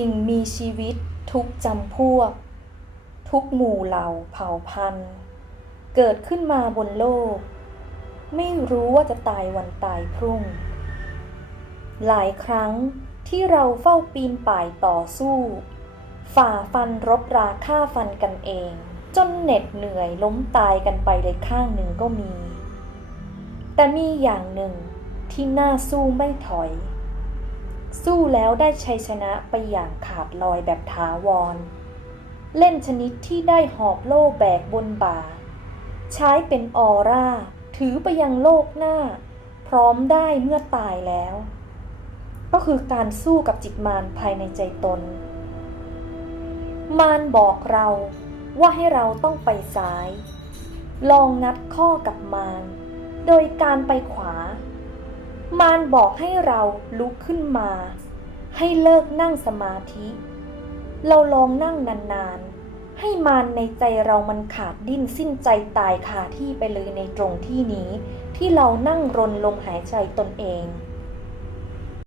สิ่งมีชีวิตทุกจำพวก ทุกหมู่เหล่าเผ่าพันธุ์ เกิดขึ้นมาบนโลก ไม่รู้ว่าจะตายวันตายพรุ่ง หลายครั้งที่เราเฝ้าปีนป่ายต่อสู้ ฝ่าฟันรบราฆ่าฟันกันเอง จนเหน็ดเหนื่อยล้มตายกันไปเลยข้างหนึ่งก็มี แต่มีอย่างหนึ่งที่น่าสู้ไม่ถอย สู้แล้วได้ชัยชนะไปอย่างขาดลอยแบบถาวร เล่นชนิดที่ได้หอบโล่แบกบนบ่า ใช้เป็นออร่า ถือไปยังโลกหน้า พร้อมได้เมื่อตายแล้ว ก็คือการสู้กับจิตมารภายในใจตน มารบอกเราว่าให้เราต้องไปซ้าย ลองงัดข้อกับมาร โดยการไปขวา มารบอกให้เราลุกขึ้นมา ให้เลิกนั่งสมาธิ เราลองนั่งนานๆ ให้มารในใจเรามันขาดดิ้นสิ้นใจตายคาที่ไปเลยในตรงที่นี้ ที่เรานั่งรนลมหายใจตนเอง